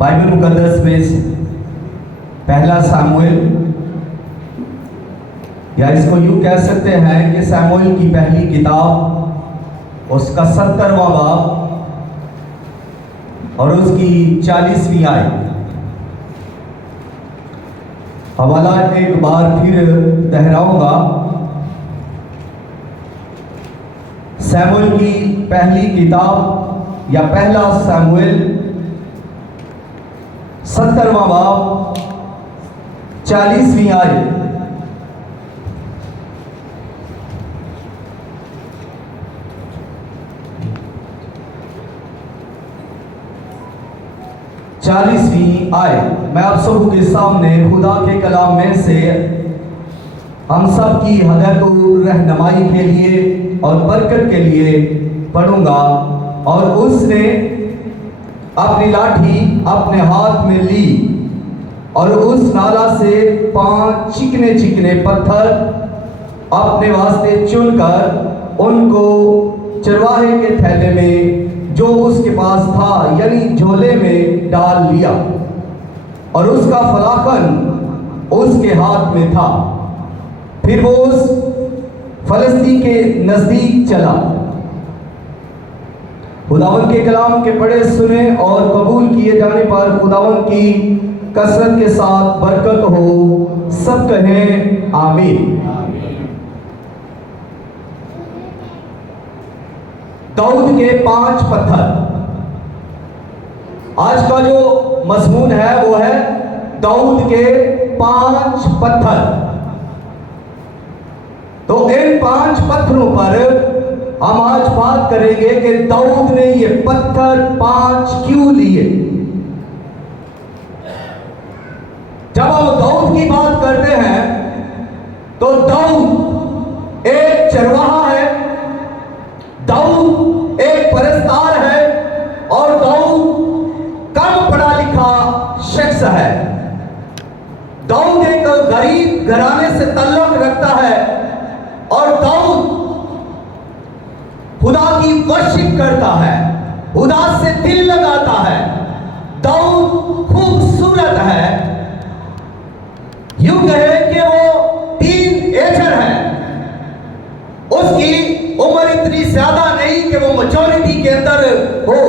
Bible मुकद्दस में पहला सामुएल, या इसको यूं कह सकते हैं कि सामुएल की पहली किताब, उसका 70वां बाब और उसकी 40वीं आयत। हवाला एक बार फिर दोहराऊंगा। सामुएल की पहली किताब या पहला सामुएल 70वां बाब 40वीं आयत। मैं आप सबों के सामने खुदा के कलाम में से हम सब की हदायत और रहनुमाई के लिए और बरकत के लिए पढ़ूंगा। और उसने अपनी लाठी अपने हाथ में ली और उस नाला से 5 चिकने चिकने पत्थर अपने वास्ते चुनकर उनको चरवाहे के थैले में जो उसके पास था यानी झोले में डाल लिया, और उसका फलाकन उसके हाथ में था। फिर वो उस फलस्ती के नजदीक चला। खुदावन के कलाम के पढ़े सुने और कबूल किए जाने पर खुदावन की कसरत के साथ बरकत हो। सब कहें आमीन। दाऊद के 5 पत्थर। आज का जो मज़मून है वो है दाऊद के 5 पत्थर। तो इन 5 पत्थरों पर हम आज बात करेंगे कि दाऊद ने ये पत्थर 5 क्यों लिए। जब हम दाऊद की बात करते हैं तो दाऊद एक चरवाहा है, दाऊद एक परस्तार है और दाऊद कम पढ़ा लिखा शख्स है। दाऊद एक गरीब घराने से ताल्लुक रखता है और दाऊद खुदा की वर्शिप करता है, खुदा से दिल लगाता है। दाऊद खूबसूरत है, यूं कहे कि वो टीनएजर है। उसकी उम्र इतनी ज्यादा नहीं कि वो मैच्योरिटी के अंदर हो,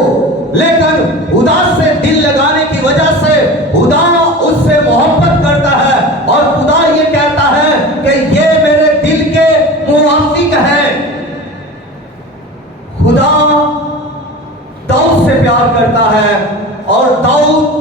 लेकिन खुदा से दिल लगाने की वजह से खुदा उससे मोहब्बत करता है और खुदा ये कहता है कि ये मेरे दिल के मुवाफिक है। खुदा दाऊद से प्यार करता है और दाऊद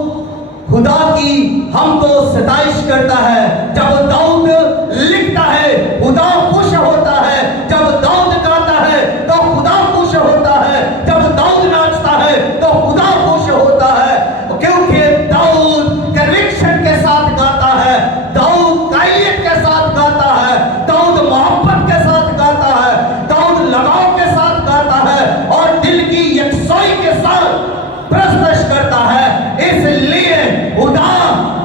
खुदा की हमको सताइश करता है। जब दाऊद लिखता है खुदा खुश होता है, जब दाऊद गाता है तो खुदा खुश होता है, जब दाऊद नाचता है तो खुदा खुश होता है। क्योंकि दाऊद कन्विक्शन के साथ गाता है, दाऊद कायलियत के साथ गाता है, दाऊद मोहब्बत के साथ गाता है, दाऊद लगाव के साथ गाता है और दिल की यकसाई के साथ प्रस्तश करता है। इसलिए खुदा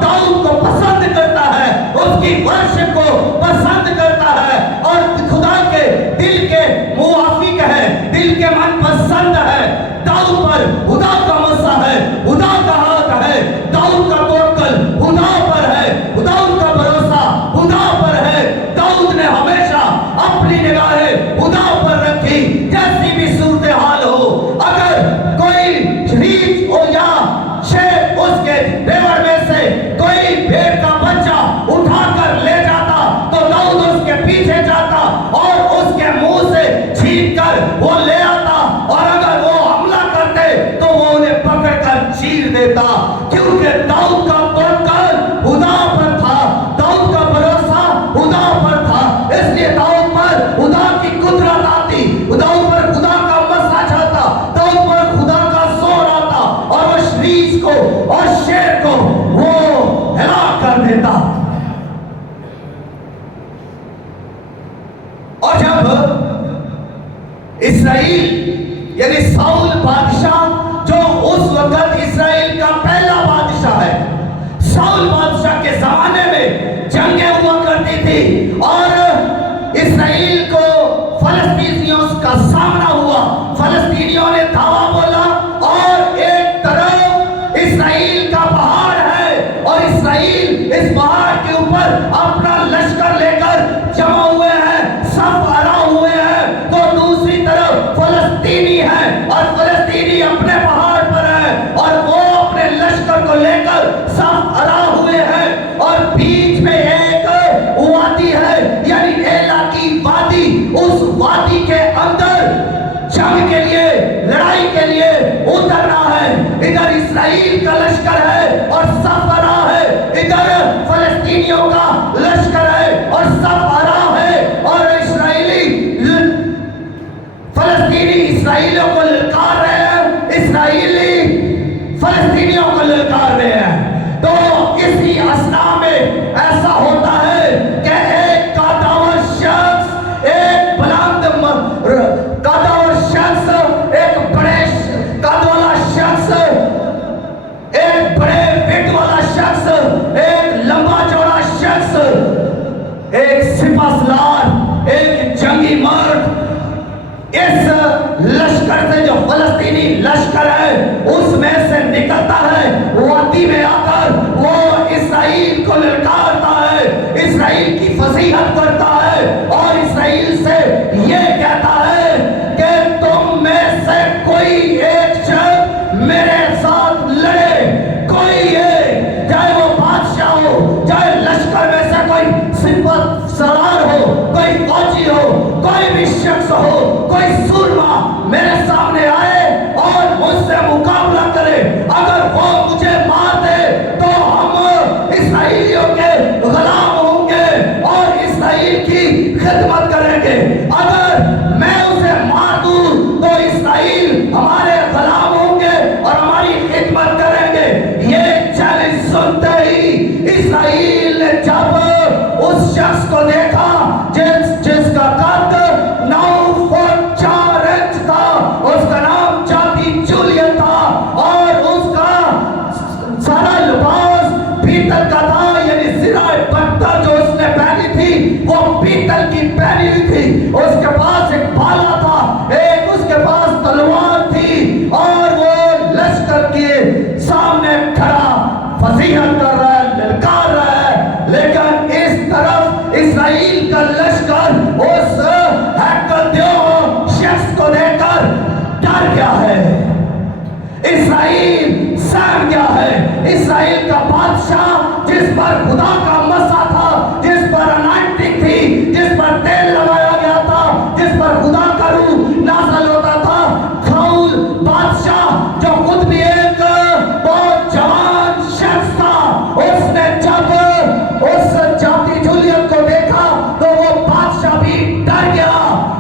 दाऊद को पसंद करता है, उसकी वर्शिप को पसंद करता है और खुदा के दिल के मुवाफिक है, दिल के मन पसंद है। दाऊद पर खुदा का मसा है, खुदा का हाथ है, दाऊद का तवक्कुल खुदा पर है, दाऊद का भरोसा खुदा पर है। दाऊद ने हमेशा अपनी निगाहें खुदा पर रखी। जैसी भी सूरत हाल हो, अगर कोई रीछ हो या शेर उसके रेवड़ में से कोई भेड़ का बच्चा उठाकर ले जाता तो दाऊद उसके पीछे जाता और उसके मुंह से छीन कर वो ले आता, और अगर वो हमला करते तो वो उन्हें पकड़कर चीर देता। क्योंकि दाऊद का तवक्कुल खुदा पर था, दाऊद का भरोसा खुदा पर था। इसलिए दाऊद पर खुदा की कुदरत आती, दाऊद पर खुदा का मसा छाता, दाऊद पर खुदा का जोर आता और वो रीछ को और शेर को वो हिला कर देता। और जब इस्राएल यानी साउल बादशाह, जो उस वक्त इस्राएल का पहला बादशाह है, साउल बादशाह के जमाने में जंगें हुआ करती थी और इस्राएल को फलस्तीनियों का सामना हुआ। फलस्तीनियों ने धावा बोला और एक तरफ इस्राएल का اسرائیل کا لشکر ہے اور سب آ رہا ہے، ادھر فلسطینیوں کا لشکر ہے اور سب آ رہا ہے، اور فلسطینی اسرائیلیوں کو للکار رہے ہیں، اسرائیلی فلسطینیوں کو للکار رہے ہیں۔ تو اسی اثنا میں ایسا ہوتا ہے کہ ایک قادور شخص، ایک بلند قادور شخص، ایک بڑے قد والا شخص، ایک بڑے وٹ والا شخص، ایک لمبا چوڑا شخص، ایک سپہ سالار، ایک جنگی مرد، اس لشکر سے جو فلسطینی لشکر ہے اس میں سے نکلتا ہے، وادی میں آ کر وہ اسرائیل کو للکارتا ہے، اسرائیل کی فضیحت کرتا ہے اور اسرائیل سے یہ کہتا ہے کہ تم میں سے کوئی ایک شخص میرے ساتھ لڑے، کوئی ایک، چاہے وہ بادشاہ ہو، چاہے لشکر میں سے کوئی سپہ سالار ہو، کوئی فوجی ہو، کوئی بھی شخص ہو، کوئی سورما میرے سامنے آئے اور مجھ سے مقابلہ کرے، اگر وہ مجھے مار دے تو ہم اسرائیلیوں کے غلام ہوں گے اور اسرائیل کی خدمت کریں گے، اگر میں اسے مار دوں تو اسرائیل ہمارے غلام ہوں گے اور ہماری خدمت کریں گے۔ یہ چیلنج سنتے ہی اسرائیل نے جب اس شخص کو دیکھا جس کا قد 9 فٹ 4 انچ تھا، اس کا نام جاتی جولیت تھا اور اس کا سارا لباس پیتل کا تھا، یعنی زرہ پتھر جو اس نے پہنی تھی وہ پیتل کی پہنی ہوئی تھی، اس کے پاس ایک بھالا تھا، ایک اس کے پاس تلوار تھی اور وہ لشکر کے سامنے کھڑا فضیحت کر رہا ہے، للکار رہا ہے، لیکن اس طرف اسرائیل کا لشکر اس ہیکل دیو شخص کو دیکھ کر ڈر گیا ہے، اسرائیل سہم گیا ہے۔ اسرائیل کا بادشاہ جس پر خدا کا مسا تھا، جس پر انائنٹنگ تھی، جس پر تیل لگایا گیا تھا، جس پر خدا کا روح نازل ہوتا تھا، خول بادشاہ جو خود بھی ایک بہت جوان شخص تھا، اس نے جب اس جاتی جولیت کو دیکھا تو وہ بادشاہ بھی ڈر گیا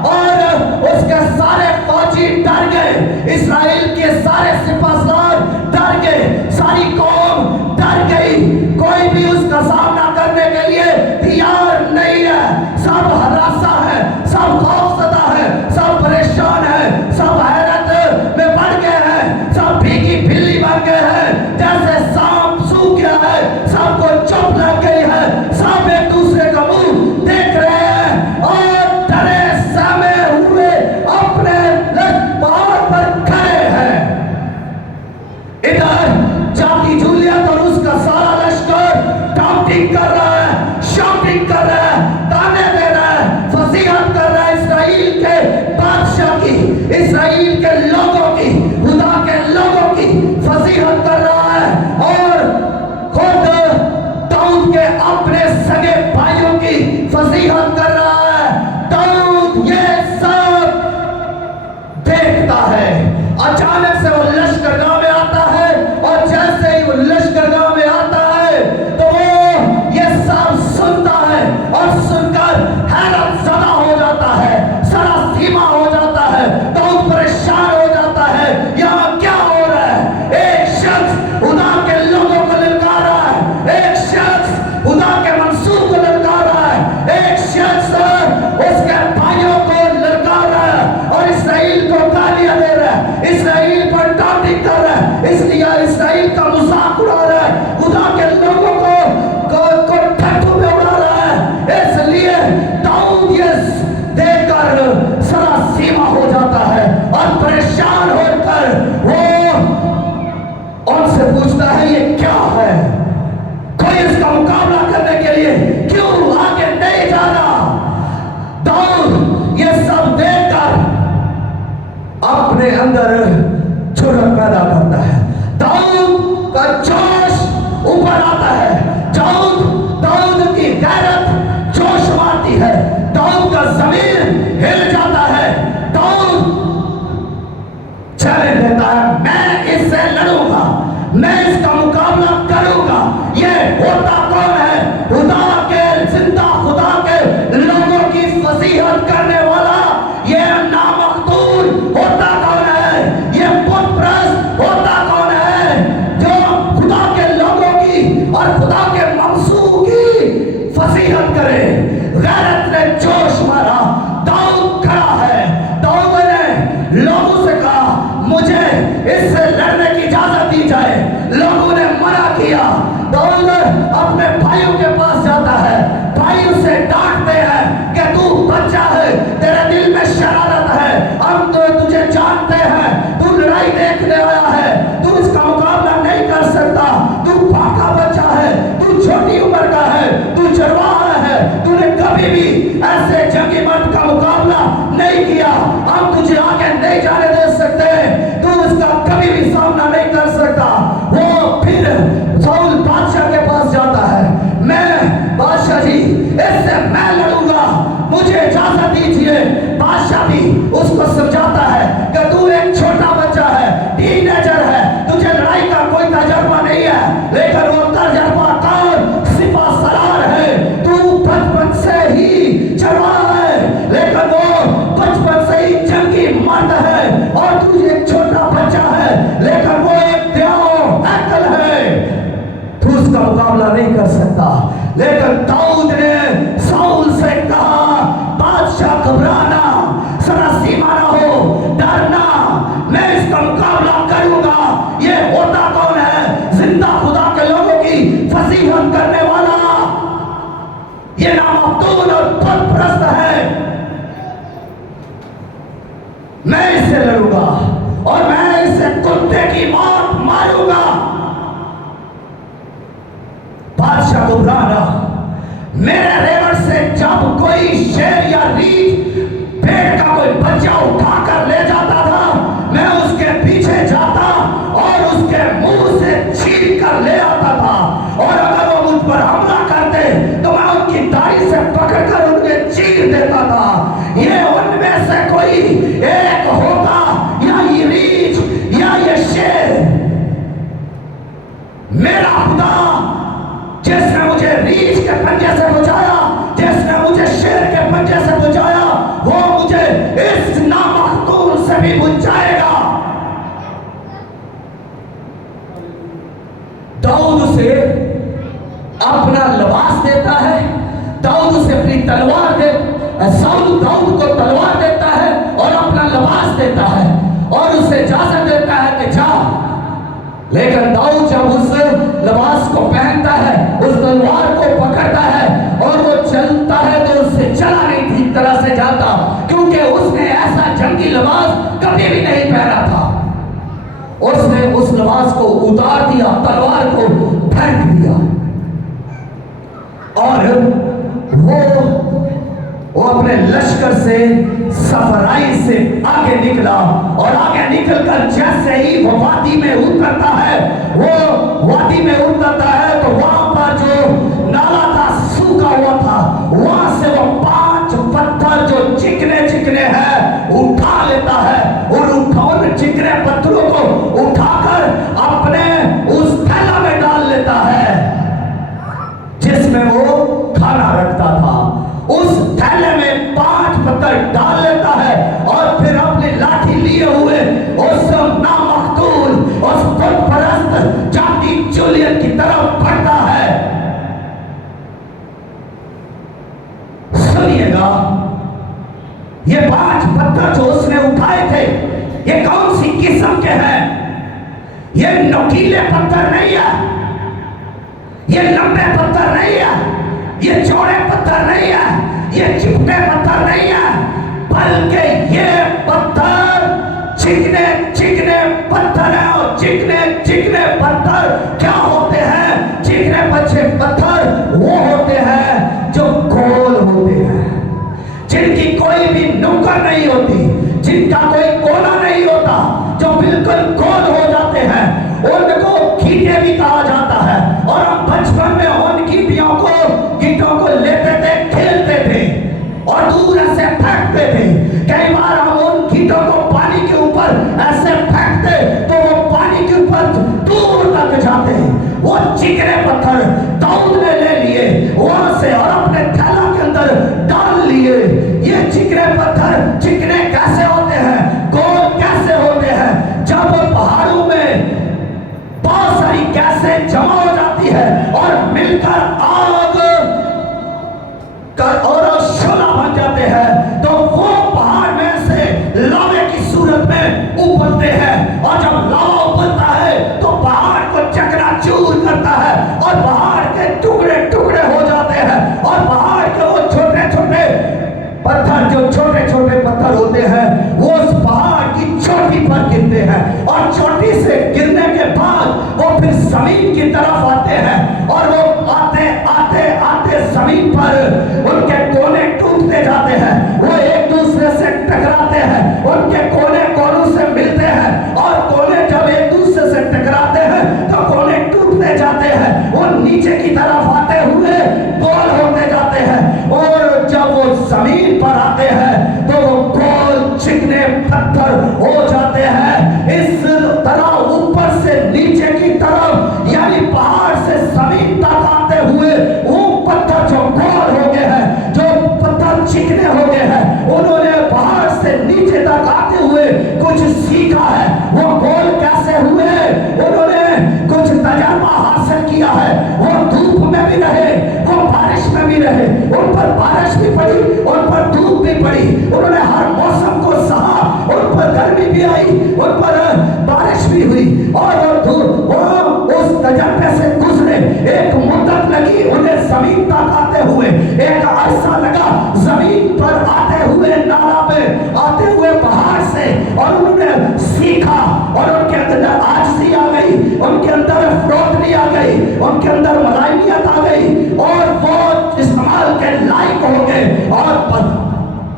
اور اس کے سارے فوجی ڈر گئے، اسرائیل کے سارے سپہ سالار ڈر گئے، ساری قوم ڈر گئی، کوئی بھی اس کا سامنا کرنے کے لیے تیار نہیں ہے، سب ہراساں ہے، سب خوفزدہ ہے، سب پریشان ہے، سب حیرت میں پڑ گئے ہیں، سب بھیگی بھلی بن گئے ہیں، جیسے سانپ سوکھ گیا ہے، سب کو چپ لگ گئی ہے، سب ایک دوسرے کا منہ دیکھ رہے ہیں اور ڈرے سہمے ہوئے اپنے پہاڑ پر کھڑے ہیں۔ ادھر جاتی جولیت اور اس کا سارا لشکر ڈاؤٹنگ کر رہا ہے، شاؤٹنگ کر رہا ہے، تانے دے رہا ہے، فضیحت کر رہا ہے اسرائیل کے بادشاہ کی، اسرائیل کے لوگوں کی، خدا کے لوگوں کی فضیحت کر رہا ہے اور خود داؤد کے اپنے سگے بھائیوں کی فضیحت کر رہا ہے۔ داؤد یہ سب دیکھتا ہے، اچانک سے وہ لشکرگاہ میں آتا ہے اور جیسے ہی وہ لشکرگاہ میں آتا ہے تو وہ یہ سب سنتا ہے اور سن کر حیرت زدہ ہو جاتا ہے، سراسیمہ ہو جاتا ہے، داؤد پریشان ہو جاتا ہے، یہاں کیا ہو رہا ہے؟ ایک شخص خدا کے لوگوں کو للکار رہا ہے، ایک شخص خدا کے منصوب کو للکار رہا ہے، ایک شخص اس کے بھائیوں کو للکار رہا ہے اور اسرائیل کو گالیاں دے رہا ہے، اسرائیل پر ٹاپنگ کر رہا ہے، اس لیے اسرائیل کا مذاق اڑا رہا ہے، خدا کے لوگوں کو ٹھٹھو میں اڑا رہا ہے، اس لیے داؤد یہ دیکھ کر سراسیمہ ہو جاتا ہے اور پریشان ہو کر وہ ان سے پوچھتا ہے یہ کیا ہے؟ کوئی اس کا مقابلہ کرنے کے لیے کیوں آگے نہیں جا رہا؟ داؤد یہ سب دیکھ کر اپنے اندر جرأت پیدا کرتا ہے، داؤد کا جوش اوپر آتا ہے، داؤد کی غیرت جوش مارتی ہے، داؤد کا ضمیر ہل جاتا ہے، داؤد چیلنج دیتا ہے میں اس سے لڑوں گا، मैं इसका मुकाबला करूंगा। ये होता कौन है? खुदा के, जिंदा खुदा के लोगों की फसीहत करने वाला ये नामकतूल होता कौन है? ये बुत परस्त होता कौन है? जो खुदा के लोगों की और खुदा के मंसूब की फसीहत करे। गैरत ने जोश मारा, दाऊद खड़ा है। दाऊद ने लोगों से कहा मुझे इससे लड़ने की इजाजत दी जाए। लोगों ने मना किया। दाऊद अपने भाइयों के पास जाता है, भाई उसे डांटते हैं कि तू बच्चा है, तेरे दिल में शरारत है, हम तो तुझे जानते हैं, तू लड़ाई देखने आया है, तू इसका मुकाबला नहीं कर सकता, तू पाका बच्चा है, तू छोटी उम्र का है, तू चरवाहा है, तूने कभी भी ऐसे जंगी मर्द का मुकाबला नहीं किया, हम तुझे आगे नहीं जाने दे सकते, तू इसका कभी भी सामना नहीं कर सकता। वो फिर शाऊल बादशाह के पास जाता है, मैं बादशाह जी इससे मैं लड़ूंगा, मुझे इजाजत दीजिए। बादशाह भी उसको समझाता है कि तू एक छोटा बच्चा है, टीनेजर है, तुझे लड़ाई का कोई तजर्बा नहीं है, लेकिन वो तजर्बा कार सिपा सलार है, तू बचपन से ही चरवाहा है, लेकिन वो बचपन से ही जंगी मर्द है, और तू एक छोटा बच्चा है, लेकिन वो एक प्यार अकल है, तू उसका मुकाबला नहीं कर सकता। लेकिन दाऊद ने शाऊल से कहा बादशाह घबराना, सदा सीमा ना हो, डरना, मैं इसका मुकाबला करूंगा। ये होता कौन है? जिंदा खुदा के लोगों की फसीहत करने वाला, ये नामकतूल और बदप्रस्त है। मैं इससे लड़ूंगा और मैं इसे कुत्ते की मौत मारूंगा। बादशाह घबराना, मेरे रेवड़ से जब कोई शेर या रीछ भेड़ का कोई बच्चा उठाकर ले जाता था, मैं उसके पीछे जाता और उसके मुंह से छीन कर ले आता था, और अगर वो मुझ पर हमला करते तो मैं उनकी दाढ़ी से पकड़कर उन्हें चीर देता था। ये उनमें से कोई एक होगा, या ये रीछ या ये शेर। मेरा खुदा जिसने मुझे रीछ के पंजे से बचाया, जिसने मुझे शेर के पंजे से बचाया, वो मुझे इस नामकतूल से भी बचाएगा। दाऊद उसे अपना लिबास देता है, दाऊद उसे अपनी तलवार दे, शाऊल दाऊद को तलवार देता है और अपना लिबास देता है और उसे इजाजत देता है कि जा। लेकिन दाऊद जब उस लिबास को पहनता है, उस तलवार को पकड़ता है और वो चलता है, तो उससे चला नहीं ठीक तरह से जाता, क्योंकि उसने ऐसा जंगी लिबास कभी भी नहीं पहना था। उसने उस लिबास को उतार दिया, तलवार को फेंक दिया, और वो अपने लश्कर से सफराई से आगे निकला, और आगे निकलकर जैसे ही वो वादी में उतरता है, वो वादी में उतरता है, तो वहां पर जो नाला था सूखा हुआ था, वहां से वो 5 पत्थर जो चिकने चिकने हैं उठा लेता है, और उन चिकने पत्थरों को उठाकर अपने उस थैला में डाल लेता है जिसमें वो खाना रखता था। उस थैले में 5 पत्थर डाल लेता है और फिर अपनी लाठी लिए हुए उस नामकतूल, उस बदपरस्त जाति जूलियत की तरफ बढ़ता है। सुनिएगा, ये 5 पत्थर जो उसने उठाए थे, ये कौन सी किस्म के हैं? ये नुकीले पत्थर नहीं है, ये लंबे पत्थर नहीं है, ये चौड़े पत्थर नहीं है, ये चिपटे पत्थर नहीं है, बल्कि ये पत्थर चिकने चिकने पत्थर है। और चिकने चिकने पत्थर क्या होते हैं? चिकने बच्चे पत्थर वो होते हैं जो गोल होते हैं, जिनकी कोई भी नुक्कड़ नहीं होती, जिनका कोई कोना नहीं होता, जो बिल्कुल गोल हो जाते हैं, उनको गीटे भी कहा जाता है। और हम बचपन में उन गीटों को लेते थे, खेलते थे और दूर ऐसे फेंकते थे। कई बार हम उन गीटों को पानी के ऊपर ऐसे फेंकते तो वो पानी के ऊपर दूर वो चिकने पत्थर दाऊद ने ले लिए वहां से और अपने थैला के अंदर डाल लिए। ये चिकने पत्थर चिकने कैसे होते हैं, गोल कैसे होते हैं? जब पहाड़ों में बहुत सारी गैसें जमा हो जाती है और मिलकर आग और शोला बन जाते हैं तो वो पहाड़ में से लावे की सूरत में उबलते हैं, और जब लावा उबलता है तो पहाड़ को चकनाचूर करता है और पहाड़ के टुकड़े टुकड़े हो जाते हैं, और पहाड़ के वो छोटे छोटे पत्थर, जो छोटे छोटे पत्थर होते हैं, वो उस पहाड़ की चोटी पर गिरते हैं, और चोटी से गिरने के बाद वो फिर जमीन की तरफ आते हैं, और वो आते आते आते जमीन पर उनके कोने टूटते जाते हैं, वो एक दूसरे से टकराते हैं, उनके कोने कोनों से मिलते हैं, और कोने जब एक दूसरे से टकराते हैं तो कोने टूटते जाते हैं, वो नीचे की तरफ आते हुए गोल होते जाते हैं, और जब वो जमीन पर आते हैं तो वो गोल चिकने पत्थर हो जाते हैं। इस तरह ऊपर से नीचे की तरफ, यानी पहाड़ से जमीन तक आते हुए वो पत्थर जो गोल हो गए हैं, जो पत्थर चिकने हो गए हैं, उन्होंने पहाड़ से नीचे तक आते हुए कुछ सीखा है। वो गोल कैसे हुए, उन्होंने कुछ तजर्बा हासिल किया है। वो धूप में भी रहे, वो बारिश में भी रहे, उन पर बारिश भी पड़ी, उन पर धूप भी पड़ी, उन्होंने हर मौसम को सहा, उन पर गर्मी भी आई, उन पर बारिश भी हुई, और वो उस तजर्बे से गुजरे। एक मुद्दत लगी उन्हें जमीन तक आते हुए, एक अरसा लगा जमीन पर आते हुए, नाला पे आते हुए पहाड़ से, और उन्होंने सीखा, और उनके अंदर आजिज़ी आ गई, उनके अंदर फरोतनी आ गई, उनके अंदर मलाइमियत आ गई, और वो इस्तेमाल के लायक हो गए। और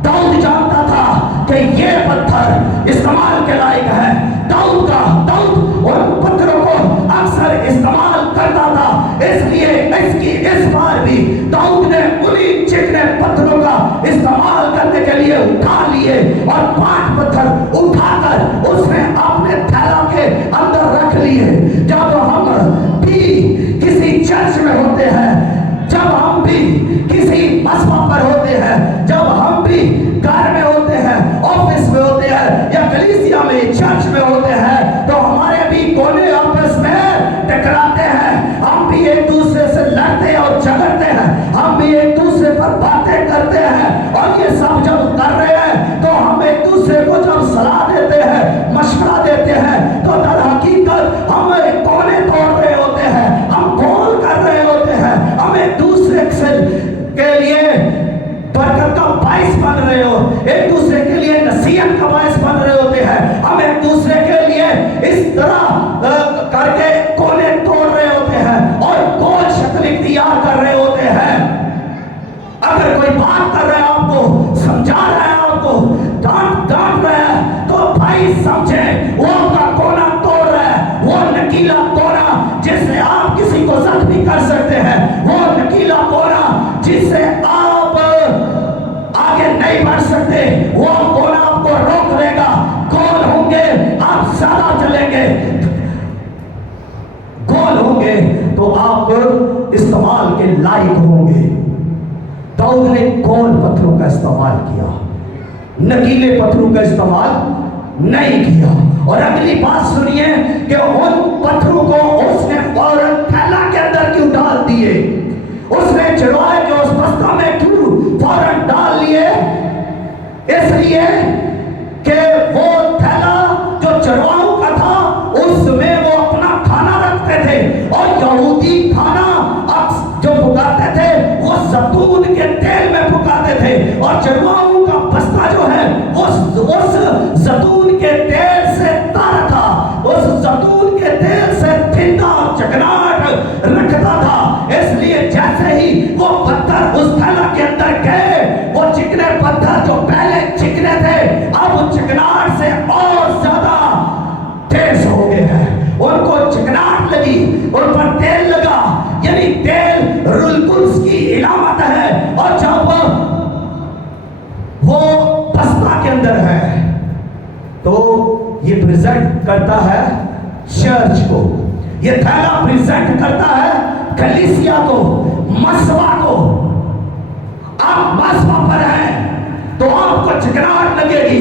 दाऊद जानता था कि ये पत्थर इस्तेमाल के लायक है। दाऊद उन पत्थरों को अक्सर इस्तेमाल करता था, इसलिए इसकी इस बार भी दाऊद ने उन्हीं चिकने पत्थरों का इस्तेमाल करने के लिए उठा लिए, और 5 पत्थर उठाकर उसने अपने थैला के अंदर रख लिए। जब हम भी किसी चर्च में होते हैं, जब हम भी किसी मसबा पर होते हैं, जब हम भी घर में होते हैं, ऑफिस में होते हैं, या कलीसिया में, चर्च में होते हैं, तो हमारे भी कोने आपस में टकराते हैं, हम भी एक दूसरे से लड़ते हैं और झगड़ते हैं, हम भी एक दूसरे पर बातें करते हैं, और ये सब जब कर रहे हैं तो हम एक दूसरे को जब सलाह देते हैं, मशवरा देते हैं, तो दर हकीकत हम कोने तोड़ रहे होते हैं, हम गोल कर रहे होते हैं, हम एक दूसरे के लिए बरकत का बाइस बन रहे हो, एक दूसरे के लिए नसीहत का बाइस बन रहे होते हैं, हम एक दूसरे के लिए इस तरह करके कोने तोड़ रहे होते हैं और गोल शक्ल इख्तियार कर रहे होते हैं। अगर कोई बात कर रहा है, आपको समझा रहा है, आपको डांट रहा है, तो भाई समझे वो आपका कोना तोड़ रहा है। वो नकीला कोना जिससे आप किसी को जख्मी कर सकते हैं, वो नकीला कोना जिससे आप आगे नहीं बढ़ सकते, वो कोना आपको रोक लेगा। गोल होंगे आप ज्यादा चलेंगे, गोल होंगे तो आप इस्तेमाल के लायक होंगे। दाऊद ने गोल पत्थरों का इस्तेमाल किया, नकीले पत्थरों का इस्तेमाल नहीं किया। और अगली बात सुनिए कि उन पत्थरों को उसने फौरन थैला के अंदर क्यों डाल दिए, उसने चढ़वाए के उस बस्ता में क्यों फौरन डाल लिए? इसलिए कि वो थैला जो चढ़वाओं का था उसमें वो अपना खाना रखते थे, और यहूदी खाना जो पकाते थे वो ज़ैतून के तेल में पकाते थे, और चढ़वाओं का बस्ता जो है उस ज़ैतून के तेल से तारा था, उस ज़ैतून के तेल से ठंडा चकनाट रखता था। इसलिए जैसे ही वो पत्थर उस थैला के अंदर गए, वो चिकने पत्थर जो पहले चिकने थे अब चिकनाट से और ज्यादा तेज हो गए हैं। उनको चिकनाट लगी, उन पर तेल लगा, यानी तेल रूहुल कुद्स की इलामत है। और जब वो बस्ता के अंदर है तो ये प्रेजेंट करता है चर्च को, ये थैला रिप्रेजेंट करता है कलीसिया को, मसवा को। आप मसवा पर हैं तो आपको चिकनाहट लगेगी,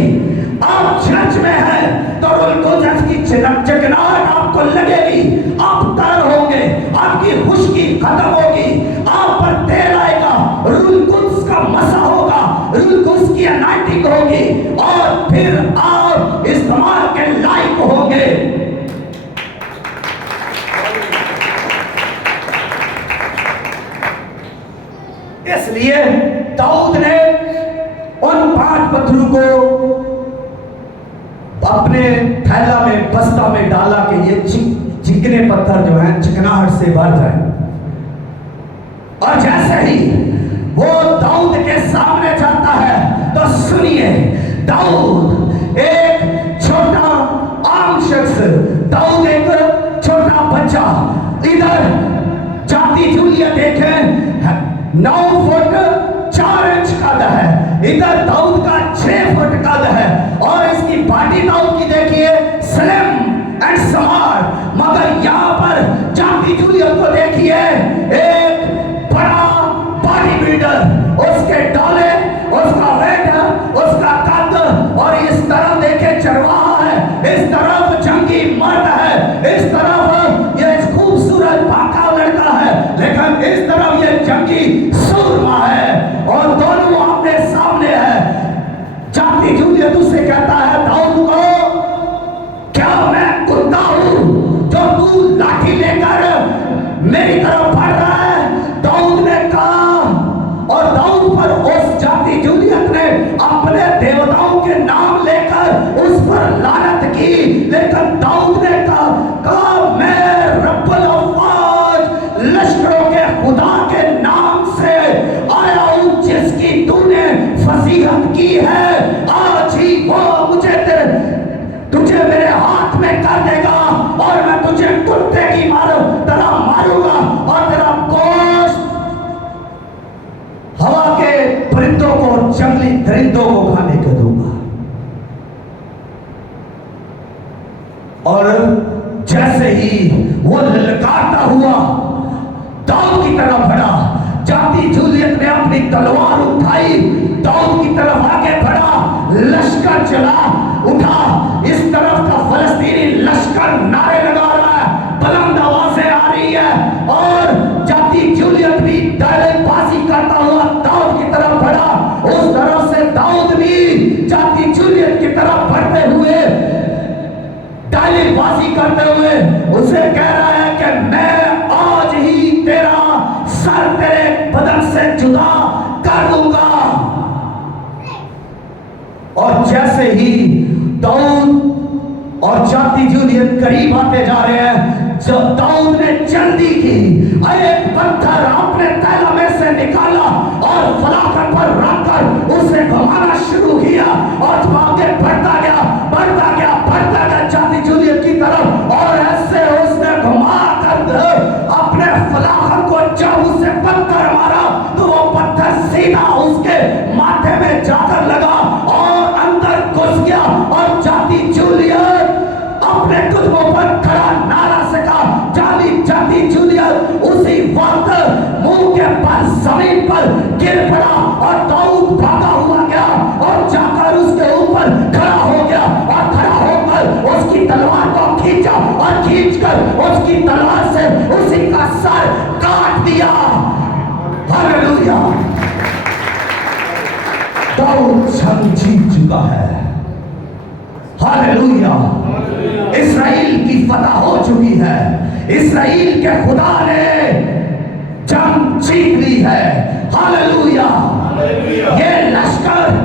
आप चर्च में हैं तो रूल कुदस की चिकनाहट आपको लगेगी, आप तर होंगे, आपकी खुशकी खत्म होगी, आप पर तेल आएगा, रूल कुदस का मसा होगा, रूल कुदस की अनाइंटिंग होगी, और फिर आप इस्तेमाल के लायक होंगे। इसलिए दाऊद ने उन 5 पत्थरों को अपने थैला में, बस्ता में डाला कि ये चिकने पत्थर जो हैं चिकनाहट से भर जाए। और जैसे ही वो दाऊद के सामने जाता है तो सुनिए, दाऊद एक छोटा आम शख्स, दाऊद एक छोटा बच्चा, इधर जाति जूलिया देखें 9 फुट 4 इंच कद है, इधर दाऊद का 6 फुट कद है, और इसकी बॉडी दाऊद की देखिए स्लिम एंड स्मार्ट, मगर यहाँ पर जाति जूलियत को देखिए एक बड़ा बॉडी बिल्डर, उसके डोले, उसका वेट, उसका कद, और इस तरफ देखे चरवाहा है, इस तरफ जंगी मर्द है, इस तरफ ये खूबसूरत बाका लड़का है, लेकिन इस तरफ ये जंगी सूरमा है, और दोनों आमने सामने है। जाति जूलियत उससे कहता है दाऊद को, क्या मैं कुत्ता हूं जो तू लाठी लेकर मेरी तरफ बढ़ रहा है? दाऊद ने कहा, और दाऊद पर उस जाति जूलियत ने अपने देवताओं के नाम लेकर उस पर लानत की, लेकिन दाऊद ने कहा मैं रब्बुल अफ़वाज लश्करों के खुदा के नाम से आया हूं, जिसकी तूने फसीहत की है, आज ही वो तुझे मेरे हाथ में कर देगा, और मैं तुझे कुत्ते की तरह मारूंगा, और तेरा गोश्त हवा के परिंदों को, जंगली दरिंदों को खाने को दूंगा। और जैसे ही वो ललकारता हुआ दाऊद की तरफ बढ़ा, जाति जूलियत ने अपनी तलवार उठाई, दाऊद की तरफ आगे बढ़ा, लश्कर चला उठा, इस तरफ का फलस्तीनी लश्कर नारे लगा रहा है, बुलंद आवाजें आ रही है, और जाति जूलियत भी डायलॉगबाजी करता हुआ दाऊद की तरफ बढ़ा, उस तरफ से दाऊद भी जाति जूलियत की तरफ बढ़ते हुए, डायलॉगबाजी करते हुए उसे कह रहा है कि मैं आज ही तेरा सर तेरे बदन से जुदा कर दूंगा। और जैसे ही दाऊद और जाति जूलियत करीब आते जा रहे हैं, जब दाऊद ने जल्दी की, एक पत्थर अपने थैला में से निकाला और फलाकन पर रखकर उसे घुमाना शुरू किया, और आगे बढ़ता गया, बढ़ता गया, बढ़ता गया जाति जूलियत की तरफ, और ऐसे उसने घुमा कर अपने फलाकन को जब उसे पत्थर मारा तो वो पत्थर सीधा उसके माथे में जाकर लगा और अंदर घुस गया, और जाति जूलियत अपने कुतुबों पर खड़ा नारा सका, जाति जूलियत उसी वक्त मुंह के बल जमीन पर गिर पड़ा, और दाऊद भागा हुआ गया और जाकर उसके ऊपर खड़ा हो गया, और खड़ा होकर उसकी तलवार को खींचा, और खींचकर उसकी तलवार से उसी का सर काट दिया। हालेलुया! दाऊद जंग जीत चुका है। हालेलुया! इस्राएल की फतह हो चुकी है, इस्राएल के खुदा ने जंग जीत ली है। हालेलुया! ये लश्कर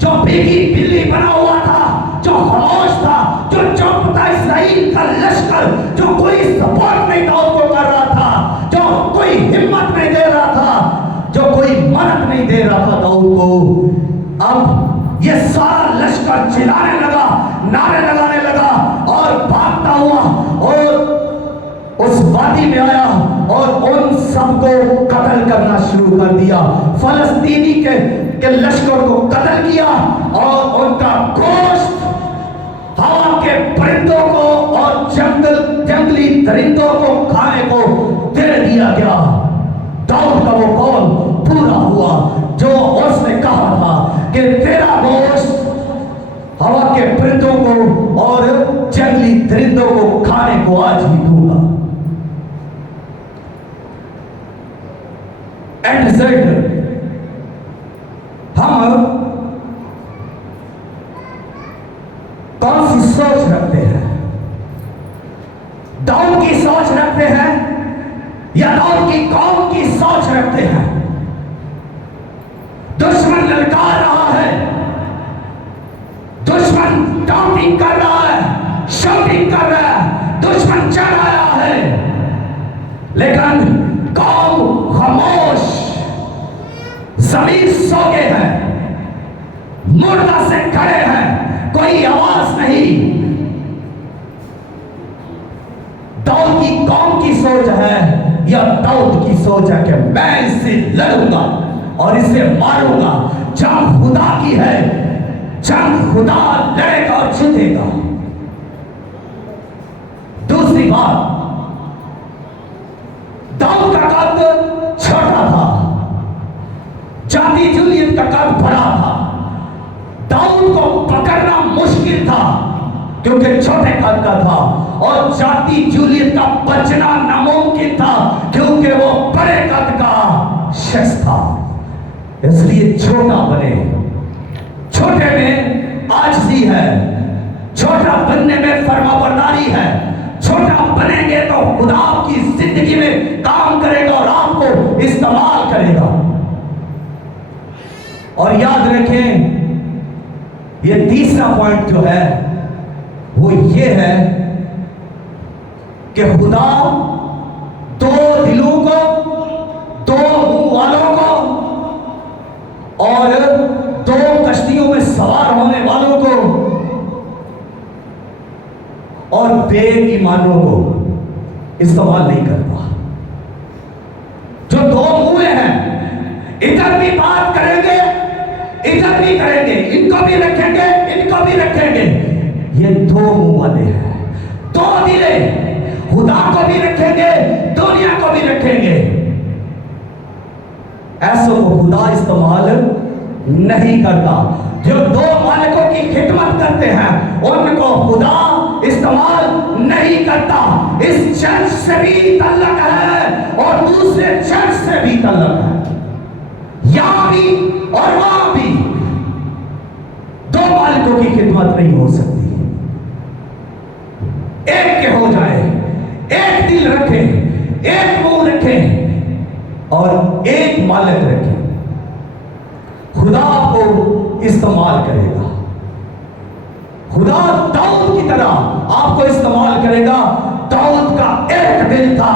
जो भीगी बिल्ली बना हुआ था, जो खामोश था, जो चुप था, इस्राएल का लश्कर जो कोई सपोर्ट नहीं दाऊद को कर रहा था, जो कोई हिम्मत नहीं दे रहा था, जो कोई मदद नहीं दे रहा था दाऊद को, अब ये सारा लश्कर चिल्लाने लगा, नारे लगाने लगा, और भागता हुआ और उस वादी में आया और उन सबको कत्ल करना शुरू कर दिया। फलस्तीनी के लश्कर को कत्ल किया, और उनका गोश्त हवा के परिंदों को और जंगली درندوں کو کھانے کو دے دیا گیا۔ داؤد کا وہ قول پورا ہوا جو اس نے کہا تھا کہ تیرا گوشت ہوا کے پرندوں کو اور جنگلی درندوں کو کھانے کو آج ہی دوں گا۔ اینڈ ریزلٹ ہم کون سی سوچ رکھتے ہیں؟ داؤد کی سوچ رکھتے ہیں یا داؤد کی قوم کی سوچ رکھتے ہیں؟ دشمن للکار رہا ہے، دشمن ٹاؤٹنگ کر رہا ہے، شاؤٹنگ کر رہا ہے، دشمن چڑھ آیا ہے، لیکن قوم خاموش، ضمیر سو گئے ہیں، مردہ سے کھڑے ہیں، کوئی آواز نہیں۔ داؤد کی قوم کی سوچ ہے یا داؤد کی سوچ ہے کہ میں اس سے لڑوں گا اور اسے ماروں گا؟ جنگ خدا کی ہے، جنگ خدا لڑے گا اور جیتے گا۔ دوسری بات، داؤد کا قد چھوٹا تھا، جاتی جولیت کا قد بڑا تھا۔ داؤد کو پکڑنا مشکل تھا کیونکہ چھوٹے قد کا تھا، اور جاتی جولیت کا بچنا ناممکن تھا کیونکہ وہ بڑے قد کا شخص تھا۔ اس لیے چھوٹا بنے، چھوٹے میں عاجزی ہے، چھوٹا بننے میں فرما برداری ہے۔ چھوٹا بنیں گے تو خدا آپ کی زندگی میں کام کرے گا اور آپ کو استعمال کرے گا۔ اور یاد رکھیں، یہ تیسرا پوائنٹ جو ہے وہ یہ ہے کہ خدا دو دلوں کو، دو منہ والوں کو اور دو کشتیوں میں سوار ہونے والوں کو اور بے ایمانوں کو استعمال نہیں کرتا۔ جو دو منہ ہیں، ادھر بھی بات کریں گے، ادھر بھی کریں گے، ان کو بھی رکھیں گے، ان کو بھی رکھیں گے، یہ دو منہ والے ہیں۔ دو دلیں، خدا کو بھی رکھیں گے، دنیا کو بھی رکھیں گے۔ ایسوں کو خدا استعمال نہیں کرتا۔ جو دو مالکوں کی خدمت کرتے ہیں ان کو خدا استعمال نہیں کرتا۔ اس چرچ سے بھی تعلق ہے اور دوسرے چرچ سے بھی تعلق ہے، یہاں بھی اور وہاں بھی۔ دو مالکوں کی خدمت نہیں ہو سکتی۔ ایک کے ہو جائے، ایک دل رکھیں، ایک منہ رکھیں اور ایک مالک رکھیں، خدا آپ کو استعمال کرے گا۔ خدا داؤد کی طرح آپ کو استعمال کرے گا۔ داؤد کا ایک دل تھا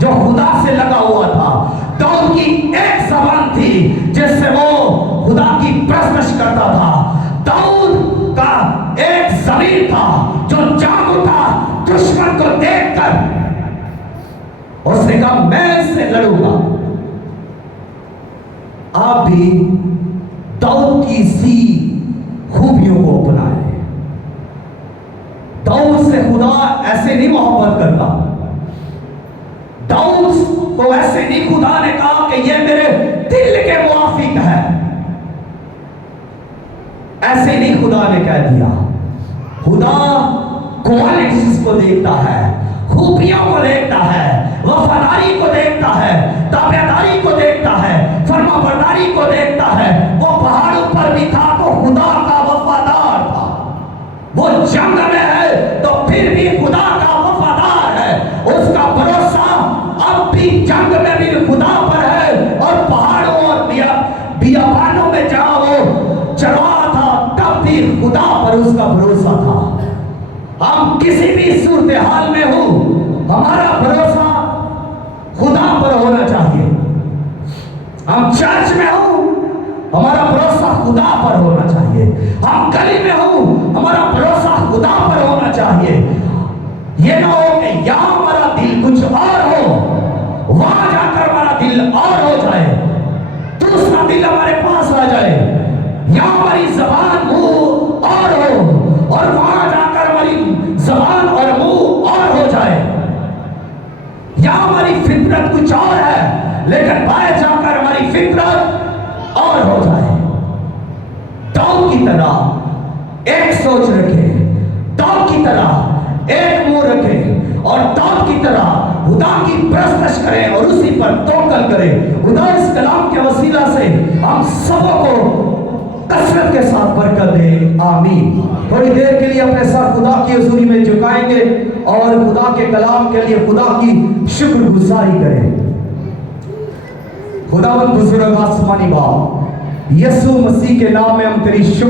جو خدا سے لگا ہوا تھا، داؤد کی ایک زبان تھی جس سے وہ خدا کی پرستش کرتا تھا، داؤد کا ایک ضمیر تھا جو جاگ اٹھا دشمن کو دیکھ کر اس نے کہا میں اس سے لڑوں گا۔ آپ بھی داؤد کی سی خوبیوں کو اپنائیں۔ داؤد سے خدا ایسے نہیں محبت کرتا، داؤد کو ایسے نہیں خدا نے کہا کہ یہ میرے دل کے موافق ہے، ایسے نہیں خدا نے کہہ دیا۔ خدا کوالٹیز کو دیکھتا ہے، خوبیوں کو دیکھتا ہے، وفاداری کو دیکھتا ہے، تابعداری کو دیکھتا ہے، فرما برداری کو دیکھتا ہے۔ وہ پہاڑوں پر بھی تھا تو خدا کا وفادار تھا، وہ جنگ میں ہے تو پھر بھی خدا کا وفادار ہے۔ اس کا بھروسہ اب بھی جنگ میں بھی خدا پر ہے، اور پہاڑوں اور بیابانوں میں جہاں وہ چروا تھا تب بھی خدا پر اس کا بھروسہ تھا۔ ہم کسی بھی صورتحال میں ہوں، ہمارا بھروسہ خدا پر ہونا چاہیے۔ ہم چرچ میں ہوں، ہمارا بھروسہ خدا پر ہونا چاہیے۔ ہم گلی میں ہوں، ہمارا بھروسہ خدا پر ہونا چاہیے۔ یہ نہ ہو کہ یہاں ہمارا دل کچھ اور ہو، وہاں جا کر ہمارا دل اور ہو جائے، دوسرا دل ہمارے پاس آ جائے، یہاں ہماری زبان منہ اور ہو اور وہاں جا کر ہماری زبان اور منہ اور ہو جائے۔ फितरत कुछ और है, लेकिन बाहर जाकर हमारी फितरत और हो जाए। दाऊद की तरह एक सोच रखे, दाऊद की तरह एक मुंह रखे, और दाऊद की तरह खुदा की प्रस्तश करें और उसी पर तवक्कल करें। खुदा इस कलाम के वसीला से हम सबों को कसरत के साथ बरकत दे, आमीन। थोड़ी देर के लिए अपने सर खुदा की हुजूरी में झुकाएंगे और खुदा के कलाम के लिए खुदा की शुक्रगुजारी करें। खुदावंद बुजुर्ग आसमानी बाप, यीशु मसीह के नाम में हम तेरी शुक्र